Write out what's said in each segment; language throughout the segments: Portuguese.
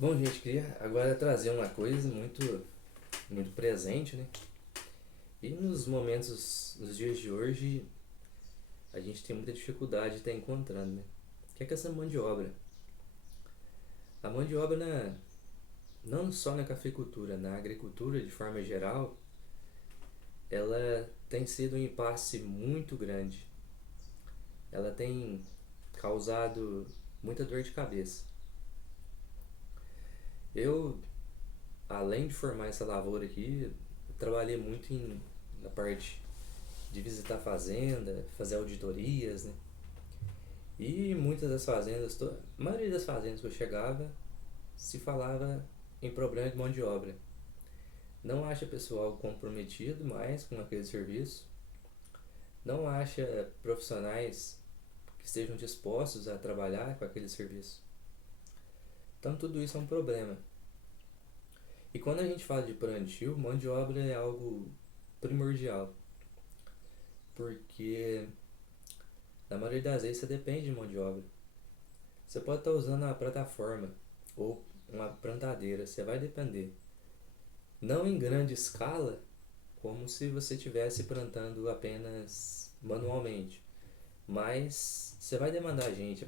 Bom, gente, queria agora trazer uma coisa muito presente, né? E nos momentos, nos dias de hoje, a gente tem muita dificuldade de estar encontrando, né? Que é a questão da mão de obra. A mão de obra, não só na cafeicultura, na agricultura de forma geral, ela tem sido um impasse muito grande. Ela tem causado muita dor de cabeça. Eu, além de formar essa lavoura aqui, trabalhei muito na parte de visitar a fazenda, fazer auditorias, né? E muitas das fazendas, a maioria das fazendas que eu chegava, se falava em problema de mão de obra. Não acha pessoal comprometido mais com aquele serviço, não acha profissionais que estejam dispostos a trabalhar com aquele serviço. Então tudo isso é um problema. E quando a gente fala de plantio, mão de obra é algo primordial, porque na maioria das vezes você depende de mão de obra. Você pode estar usando a plataforma ou uma plantadeira, você vai depender. Não em grande escala, como se você estivesse plantando apenas manualmente. Mas você vai demandar gente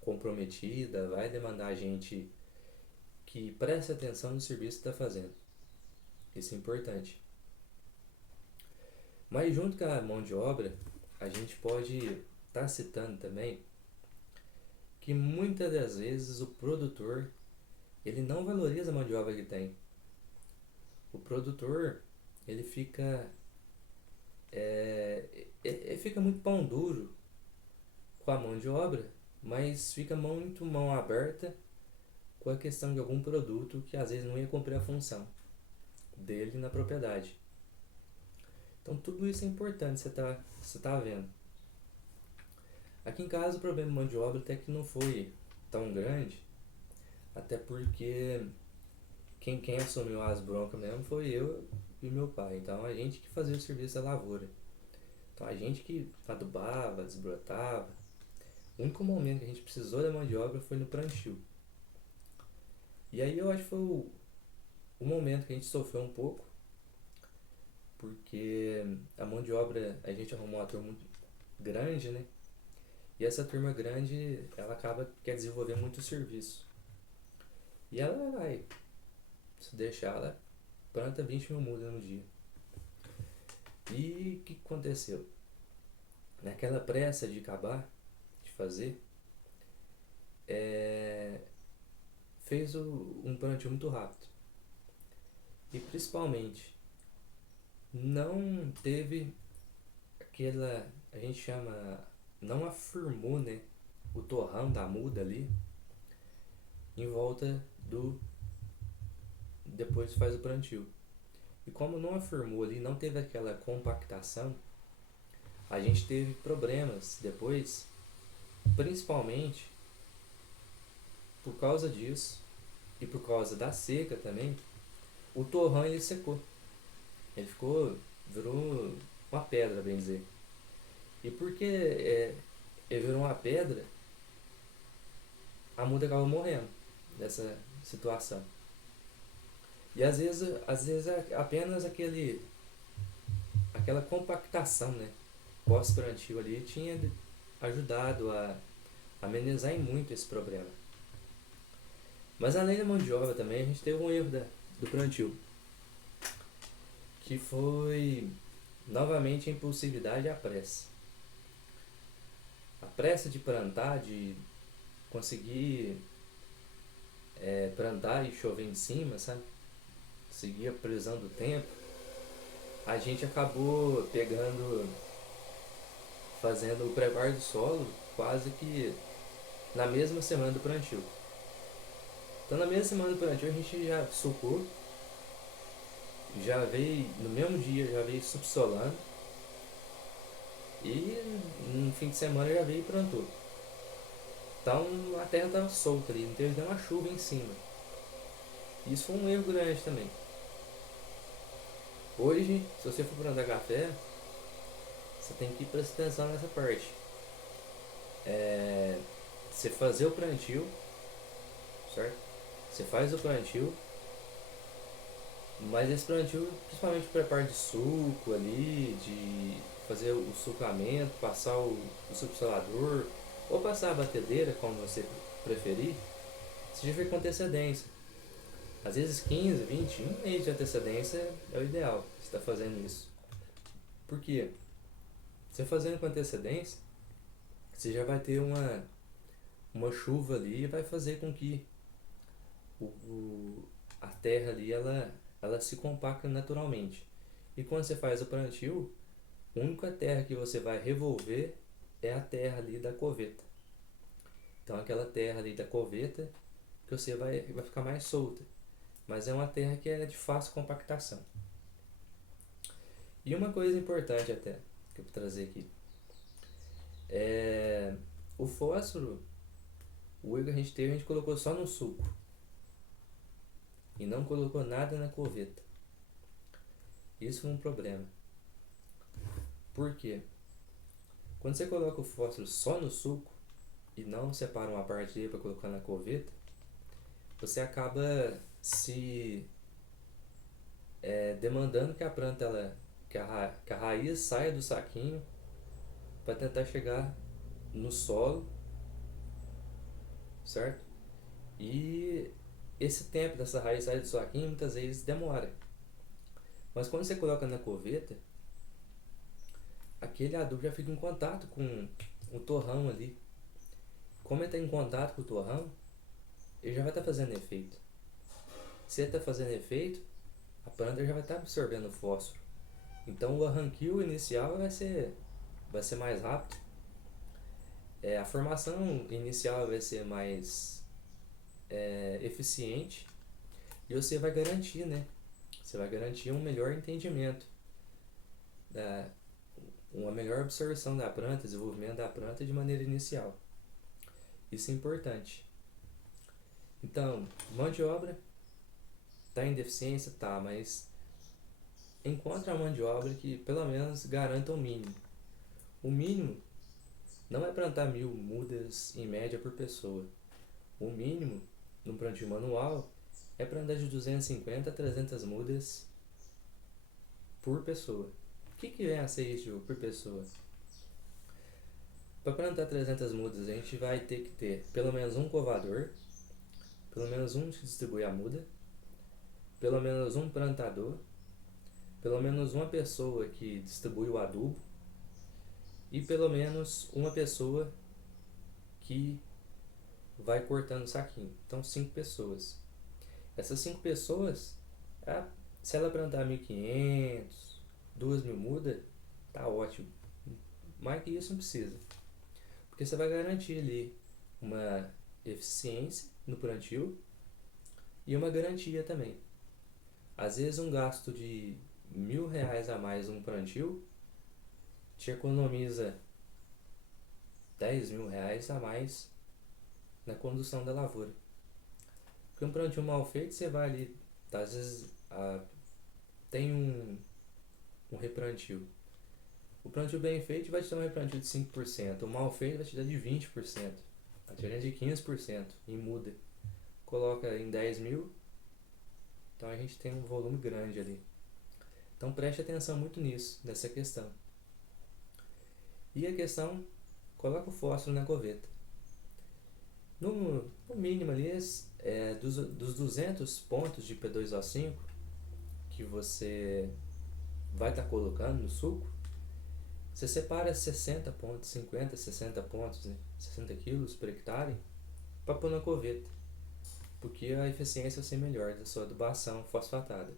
comprometida, vai demandar gente que preste atenção no serviço que está fazendo. Isso é importante. Mas junto com a mão de obra, a gente pode estar citando também que muitas das vezes o produtor ele não valoriza a mão de obra que tem. O produtor ele fica muito pão duro com a mão de obra, mas fica muito mão aberta com a questão de algum produto que às vezes não ia cumprir a função dele na propriedade. Então tudo isso é importante você tá vendo. Aqui em casa o problema de mão de obra até que não foi tão grande, até porque quem assumiu as broncas mesmo foi eu e meu pai. Então a gente que fazia o serviço da lavoura. Então a gente que adubava, desbrotava. O único momento que a gente precisou da mão de obra foi no plantio. E aí eu acho que foi o momento que a gente sofreu um pouco, porque a mão de obra a gente arrumou uma turma muito grande, né? E essa turma grande, ela acaba quer desenvolver muito serviço. E ela vai, se deixar, ela planta 20 mil mudas no dia. E o que aconteceu? Naquela pressa de acabar, de fazer, é, fez um plantio muito rápido. E principalmente, não teve aquela, a gente chama, não afirmou, né, o torrão da muda ali em volta do, depois faz o plantio. E como não afirmou ali, não teve aquela compactação, a gente teve problemas depois, principalmente por causa disso e por causa da seca também. O torrão ele secou, ele virou uma pedra, bem dizer. E porque ele virou uma pedra, a muda acabou morrendo nessa situação. E às vezes é apenas aquela compactação, né? Pós-plantio ali tinha ajudado a amenizar em muito esse problema. Mas além da mão de obra também, a gente teve um erro do plantio, que foi novamente a impulsividade e a pressa. A pressa de plantar, de conseguir plantar e chover em cima, sabe? Seguir a previsão do tempo. A gente acabou fazendo o preparo do solo quase que na mesma semana do plantio. Então na mesma semana do plantio a gente já sulcou, já veio, no mesmo dia já veio subsolando e no fim de semana já veio e plantou. Então a terra estava solta ali, não teve nenhuma chuva em cima. Isso foi um erro grande também. Hoje, se você for plantar café, você tem que prestar atenção nessa parte. Você fazer o plantio, certo? Você faz o plantio, mas esse plantio, principalmente preparo de suco ali, de fazer o sucamento, passar o subsolador, ou passar a batedeira, como você preferir, você já fica com antecedência. Às vezes 15, 20, um mês de antecedência é o ideal, você está fazendo isso. Por quê? Você fazendo com antecedência, você já vai ter uma chuva ali e vai fazer com que a terra ali ela se compacta naturalmente. E quando você faz o plantio, a única terra que você vai revolver é a terra ali da coveta. Então aquela terra ali da coveta que você vai ficar mais solta. Mas é uma terra que é de fácil compactação. E uma coisa importante até, que eu vou trazer aqui. O fósforo, o erro que a gente teve, a gente colocou só no suco. E não colocou nada na coveta. Isso foi um problema. Por quê? Quando você coloca o fósforo só no suco e não separa uma parte dele para colocar na coveta, você acaba se demandando que a planta, que a raiz saia do saquinho para tentar chegar no solo, certo? E esse tempo dessa raiz sair do saquinho muitas vezes demora. Mas quando você coloca na coveta, aquele adubo já fica em contato com o torrão ali. Como ele está em contato com o torrão, ele já vai estar fazendo efeito. Se ele está fazendo efeito, a planta já vai estar absorvendo o fósforo. Então o arranquio inicial vai ser mais rápido. A formação inicial vai ser mais eficiente e você vai garantir, né? Você vai garantir um melhor entendimento, uma melhor absorção da planta, desenvolvimento da planta de maneira inicial. Isso é importante. Então, mão de obra está em deficiência, tá, mas encontre a mão de obra que pelo menos garanta o mínimo. O mínimo não é plantar 1000 mudas em média por pessoa. O mínimo no plantio manual é plantar de 250 a 300 mudas por pessoa. O que vem a ser isso por pessoa? Para plantar 300 mudas, a gente vai ter que ter pelo menos um covador, pelo menos um que distribui a muda, pelo menos um plantador, pelo menos uma pessoa que distribui o adubo e pelo menos uma pessoa que vai cortando o saquinho. Então, 5 pessoas. Essas 5 pessoas, se ela plantar 1.500, 2.000 mudas, tá ótimo. Mais que isso não precisa. Porque você vai garantir ali uma eficiência no plantio e uma garantia também. Às vezes um gasto de R$ 1.000 a mais no plantio te economiza R$ 10.000 a mais na condução da lavoura. Porque um plantio mal feito, você vai ali, às vezes tem um replantio. O plantio bem feito vai te dar um replantio de 5%, o mal feito vai te dar de 20%, a diferença de 15% em muda. Coloca em 10.000, então a gente tem um volume grande ali. Então preste atenção muito nisso, nessa questão. E a questão, coloca o fósforo na coveta. No mínimo ali, dos 200 pontos de P2O5 que você vai estar colocando no suco, você separa 60 pontos, 50, 60 pontos, né? 60 quilos por hectare, para pôr na coveta, porque a eficiência vai ser melhor da sua adubação fosfatada.